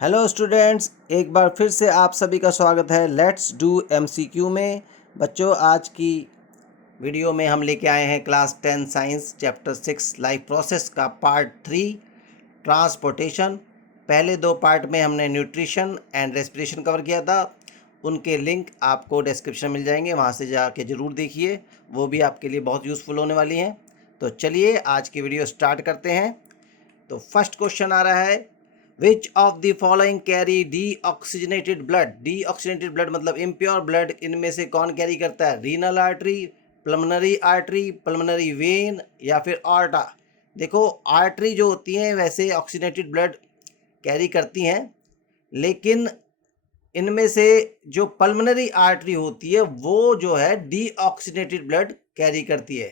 Hello students, एक बार फिर से आप सभी का स्वागत है लेट्स डू एमसीक्यू में। बच्चों, आज की वीडियो में हम लेके आए हैं class 10 science chapter 6 life process का पार्ट 3 ट्रांसपोर्टेशन। पहले दो पार्ट में हमने न्यूट्रिशन एंड रेस्पिरेशन कवर किया था। उनके लिंक आपको डिस्क्रिप्शन मिल जाएंगे, वहाँ से जाके ज़रूर देखिए, वो भी आपके लिए बहुत यूज़फुल होने वाली हैं। तो चलिए आज की वीडियो स्टार्ट करते हैं। तो फर्स्ट क्वेश्चन आ रहा है, विच of the following carry deoxygenated blood. Deoxygenated blood मतलब इम्प्योर ब्लड, इनमें से कौन कैरी करता है? रीनल आर्टरी, पल्मोनरी वेन या फिर आर्टा। देखो, आर्टरी जो होती हैं वैसे ऑक्सीजनेटेड ब्लड कैरी करती हैं, लेकिन इनमें से जो पल्मोनरी आर्टरी होती है वो जो है डीऑक्सीजनेटेड ब्लड कैरी करती है।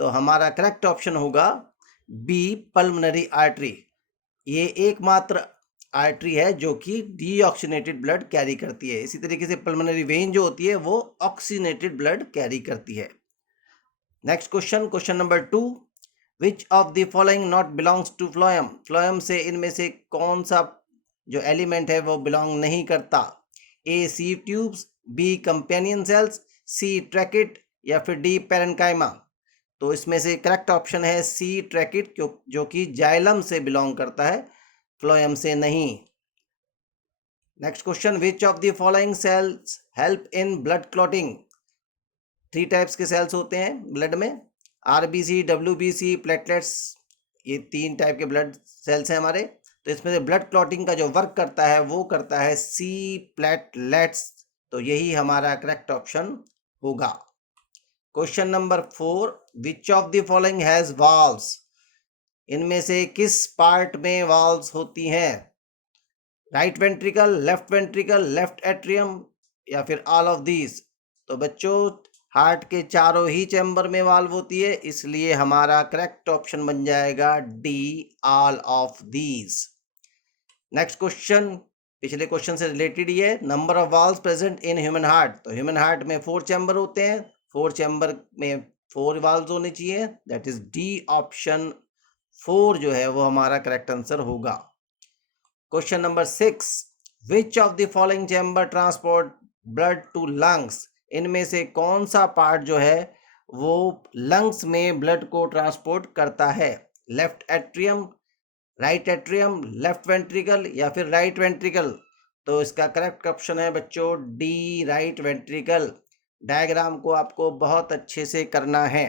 तो हमारा करेक्ट ऑप्शन होगा बी, पल्मोनरी आर्टरी। ये एकमात्र आर्टरी है जो कि डीऑक्सीजनेटेड ब्लड कैरी करती है। इसी तरीके से पल्मोनरी वेन जो होती है वो ऑक्सीजनेटेड ब्लड कैरी करती है। Next question, question number 2, which of the following not belongs to phloem. Phloem से इनमें से कौन सा जो एलिमेंट है वो बिलोंग नहीं करता? ए, सी ट्यूब्स, बी, कंपेनियन सेल्स, सी, ट्रैकिट या फिर डी, पैरेन्काइमा। तो इसमें से करेक्ट ऑप्शन है सी, ट्रैकिट, जो कि जाइलम से बिलोंग करता है, फ्लोएम से नहीं। Next question, which of the following sales help in blood clotting. 3 types के सेल्स होते हैं ब्लड में, आरबीसी, डब्ल्यूबीसी, प्लेटलेट्स। ये 3 टाइप के ब्लड सेल्स हैं हमारे। तो इसमें से ब्लड क्लॉटिंग का जो वर्क करता है वो करता है सी, प्लेटलेट्स। तो यही हमारा करेक्ट ऑप्शन होगा। Question number 4, which of the following has valves. इनमें से किस पार्ट में वाल्व्स होती हैं? राइट वेंट्रिकल, लेफ्ट एट्रियम या फिर ऑल ऑफ दीज। तो बच्चों, हार्ट के चारों ही चैम्बर में वाल्व होती है, इसलिए हमारा करेक्ट ऑप्शन बन जाएगा D, all of these. Next question पिछले क्वेश्चन से रिलेटेड ही है। Number of valves present in human heart. तो ह्यूमन हार्ट में 4 चैम्बर होते हैं, 4 चैम्बर में 4 वाल्व्स होने चाहिए। दैट इज डी, ऑप्शन 4 जो है वो हमारा करेक्ट आंसर होगा। Question number 6, which of the following chamber transport blood to lungs. इनमें से कौन सा पार्ट जो है वो लंग्स में ब्लड को ट्रांसपोर्ट करता है? Left atrium, right atrium, left ventricle या फिर राइट वेंट्रिकल। तो इसका करेक्ट ऑप्शन है बच्चों डी, राइट वेंट्रिकल। डायग्राम को आपको बहुत अच्छे से करना है।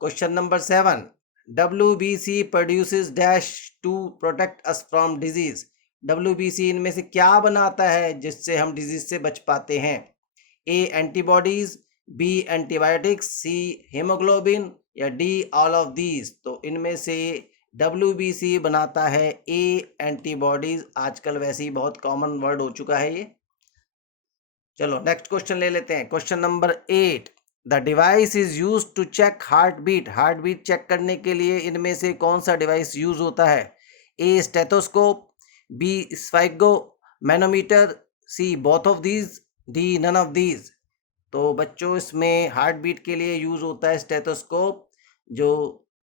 Question number 7, WBC produces dash to protect us from disease. WBC इनमें से क्या बनाता है जिससे हम डिजीज से बच पाते हैं? ए, एंटीबॉडीज, बी, एंटीबायोटिक्स, सी, हीमोग्लोबिन या डी, ऑल ऑफ दीज। तो इनमें से WBC बनाता है ए, एंटीबॉडीज। आजकल वैसे ही बहुत कॉमन वर्ड हो चुका है ये। चलो नेक्स्ट क्वेश्चन ले लेते हैं। Question number 8, the device is use to check heart beat. Heart beat check करने के लिए इनमें से कौन सा डिवाइस यूज होता है? A, stethoscope, B, sphygmomanometer, C, both of these, D, none of these. तो बच्चों, इसमें हार्ट बीट के लिए यूज होता है स्टेथोस्कोप, जो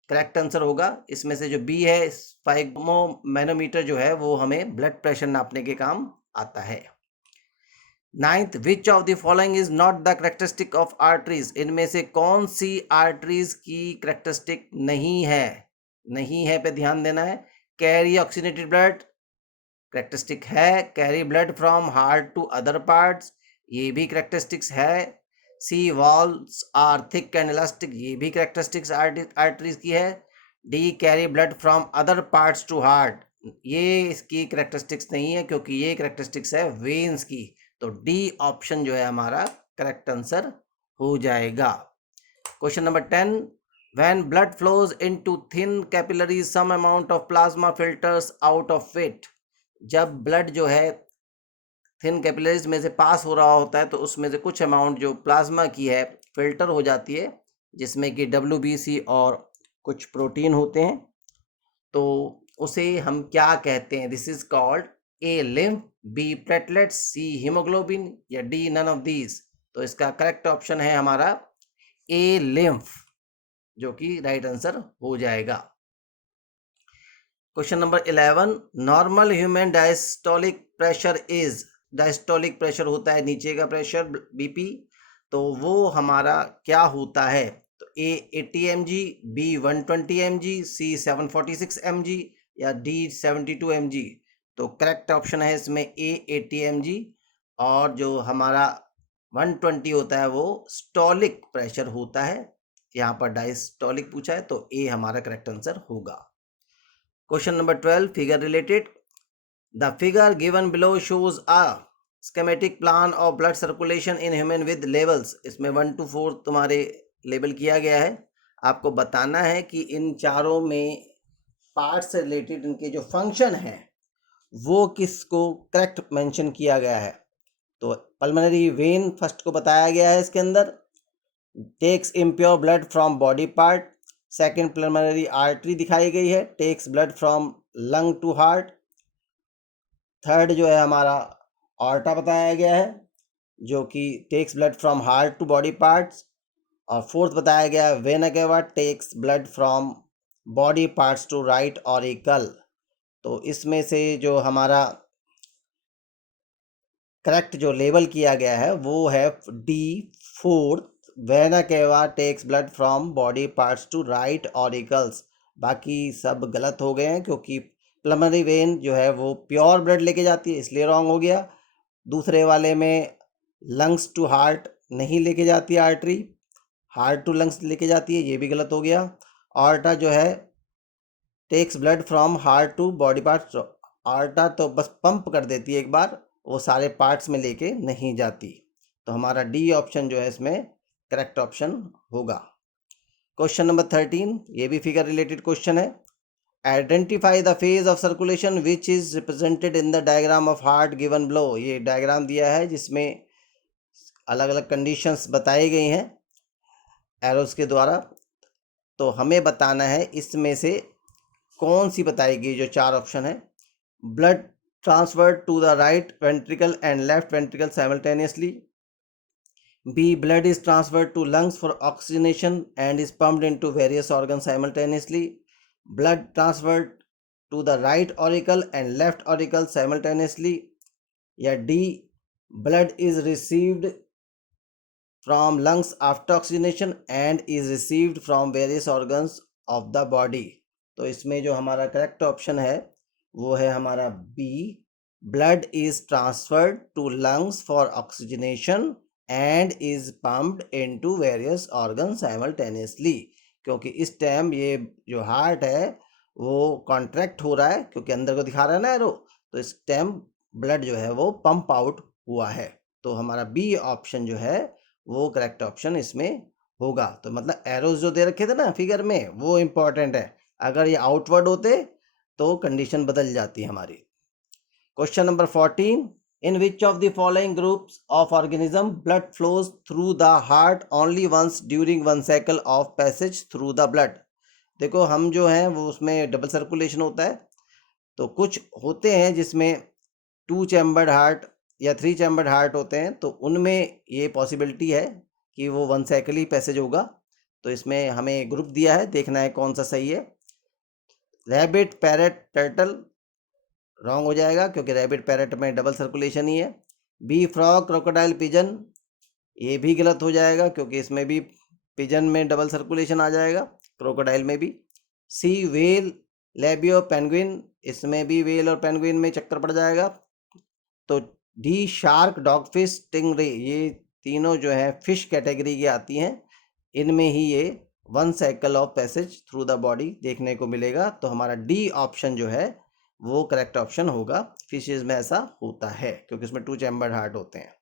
करेक्ट आंसर होगा। इसमें से जो बी है, स्फाइगो मैनोमीटर, जो है वो हमें ब्लड प्रेशर नापने के काम आता है। 9th, which of the following is not the characteristic of arteries. इनमें से कौन सी आर्टरीज की करेक्टरिस्टिक नहीं है? नहीं है पे ध्यान देना है। कैरी ऑक्सीजनेटेड ब्लड करेक्टरिस्टिक है, carry blood from heart to other parts, ये भी करेक्टरिस्टिक्स है। C, walls are thick and elastic, ये भी करेक्टरिस्टिक्स आर्टरीज की है। D, carry blood from other parts to heart, ये इसकी करेक्टरिस्टिक्स नहीं है क्योंकि ये करेक्टरिस्टिक्स है वेन्स की। तो डी ऑप्शन जो है हमारा करेक्ट आंसर हो जाएगा। Question number 10, when blood flows into thin capillaries some amount of plasma filters out of it। जब ब्लड जो है थिन कैपिलरीज में से पास हो रहा होता है तो उसमें से कुछ अमाउंट जो प्लाज्मा की है फिल्टर हो जाती है, जिसमें कि WBC और कुछ प्रोटीन होते हैं। तो उसे हम क्या कहते हैं? This is called A, lymph, B, platelets, C, haemoglobin या डी, नन ऑफ दीज। तो इसका करेक्ट ऑप्शन है हमारा ए, लिम्फ, जो कि राइट आंसर हो जाएगा। Question number 11, normal human diastolic pressure is, diastolic pressure होता है नीचे का प्रेशर बीपी, तो वो हमारा क्या होता है? तो ए 80 mg, बी 120 mg, सी 746 mg या डी 72 mg। तो करेक्ट ऑप्शन है इसमें ए 80 mg, और जो हमारा 120 होता है वो स्टॉलिक प्रेशर होता है। यहाँ पर डायस्टोलिक पूछा है तो ए हमारा करेक्ट आंसर होगा। Question number 12, figure related. The figure given below shows a schematic plan of blood circulation in human with levels. इसमें 1 to 4 तुम्हारे लेबल किया गया है। आपको बताना है कि इन चारों में पार्ट से रिलेटेड इनके जो फंक्शन हैं वो किसको करेक्ट मेंशन किया गया है। तो पल्मोनरी वेन फर्स्ट को बताया गया है इसके अंदर, takes impure blood from body part. Second pulmonary artery दिखाई गई है, takes blood from lung to heart. Third जो है हमारा ऑर्टा बताया गया है जो कि takes blood from heart to body parts. और फोर्थ बताया गया है vena cava, takes blood from body parts to right auricle. तो इसमें से जो हमारा करेक्ट जो लेबल किया गया है वो है D fourth, vena cava takes blood from body parts to right auricles. बाकी सब गलत हो गए हैं क्योंकि पल्मोनरी वेन जो है वो प्योर ब्लड लेके जाती है, इसलिए रॉन्ग हो गया। दूसरे वाले में लंग्स टू हार्ट नहीं लेके जाती है आर्टरी, हार्ट टू लंग्स लेके जाती है, ये भी गलत हो गया। आर्टा जो है takes blood from heart to body parts, aorta तो बस पंप कर देती है एक बार, वो सारे पार्ट्स में लेके नहीं जाती। तो हमारा डी ऑप्शन जो है इसमें करेक्ट ऑप्शन होगा। क्वेश्चन नंबर 13, ये भी फिगर रिलेटेड क्वेश्चन है। Identify the phase of circulation which is represented in the diagram of heart given below. ये डायग्राम दिया है जिसमें अलग अलग कंडीशंस बताई गई हैं एरोस के द्वारा। तो हमें बताना है इसमें से कौन सी बताई गई, जो चार ऑप्शन है। Blood transferred to the right ventricle and left ventricle simultaneously. B, blood is transferred to lungs for oxygenation and is pumped into various organs simultaneously. Blood transferred to the right auricle and left auricle simultaneously. या D, blood is received from lungs after oxygenation and is received from various organs of the body। तो इसमें जो हमारा correct option है वो है हमारा B, blood is transferred to lungs for oxygenation and is pumped into various organs simultaneously। क्योंकि इस टाइम ये जो हार्ट है वो कॉन्ट्रैक्ट हो रहा है क्योंकि अंदर को दिखा रहा है ना एरो, तो इस टाइम ब्लड जो है वो पंप आउट हुआ है। तो हमारा बी ऑप्शन जो है वो करेक्ट ऑप्शन इसमें होगा। तो मतलब एरोज जो दे रखे थे ना फिगर में वो इम्पॉर्टेंट है, अगर ये आउटवर्ड होते तो कंडीशन बदल जाती हमारी। Question number 14, in which of the following groups of organism blood flows through the heart only once during one cycle of passage through the blood. देखो हम जो हैं वो उसमें डबल सर्कुलेशन होता है, तो कुछ होते हैं जिसमें 2 चैम्बर्ड हार्ट या 3 चैम्बर्ड हार्ट होते हैं, तो उनमें ये पॉसिबिलिटी है कि वो वन साइकिल ही पैसेज होगा। तो इसमें हमें ग्रुप दिया है, देखना है कौन सा सही है। रैबिट, पैरेट, टर्टल रॉन्ग हो जाएगा क्योंकि रैबिट पैरेट में डबल सर्कुलेशन ही है। बी, फ्रॉग, क्रोकोडाइल, पिजन, ये भी गलत हो जाएगा क्योंकि इसमें भी पिजन में डबल सर्कुलेशन आ जाएगा, क्रोकोडाइल में भी। सी, वेल, लेबियो, पेंगुइन, इसमें भी वेल और पेंगुइन में चक्कर पड़ जाएगा। तो डी, शार्क, डॉगफिश, स्टिंगरे, ये तीनों जो है फिश कैटेगरी की आती हैं, इनमें ही ये one cycle of passage through the body देखने को मिलेगा। तो हमारा डी ऑप्शन जो है वो करेक्ट ऑप्शन होगा। फिशेज में ऐसा होता है क्योंकि इसमें 2 चैम्बर्ड हार्ट होते हैं।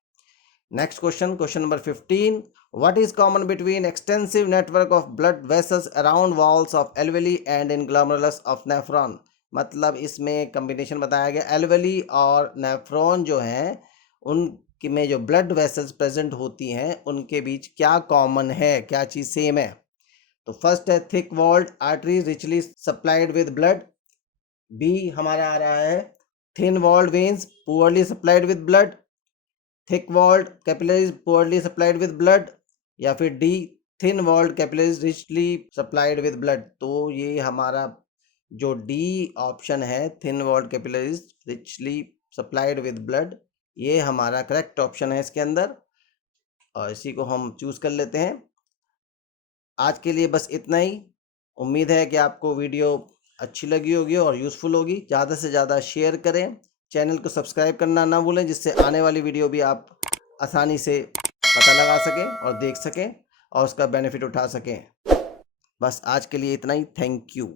Next question, question number 15, what is common between extensive network of blood vessels around walls of alveoli and in glomerulus of nephron. मतलब इसमें कम्बिनेशन बताया गया, एल्वेली और नेफ्रॉन जो हैं उनकी में जो ब्लड वेसल्स प्रेजेंट होती हैं उनके बीच क्या कॉमन है, क्या चीज़ सेम है। तो फर्स्ट है thick walled artery richly supplied with blood. B हमारा आ रहा है thin walled veins poorly supplied with blood, thick walled capillaries poorly supplied with blood, या फिर D thin walled capillaries richly supplied with blood. तो ये हमारा जो डी ऑप्शन है, thin walled capillaries richly supplied with blood, ये हमारा correct option है इसके अंदर, और इसी को हम चूज़ कर लेते हैं। आज के लिए बस इतना ही। उम्मीद है कि आपको वीडियो अच्छी लगी होगी और यूज़फुल होगी। ज़्यादा से ज़्यादा शेयर करें, चैनल को सब्सक्राइब करना ना भूलें, जिससे आने वाली वीडियो भी आप आसानी से पता लगा सकें और देख सकें और उसका बेनिफिट उठा सकें। बस आज के लिए इतना ही। Thank you.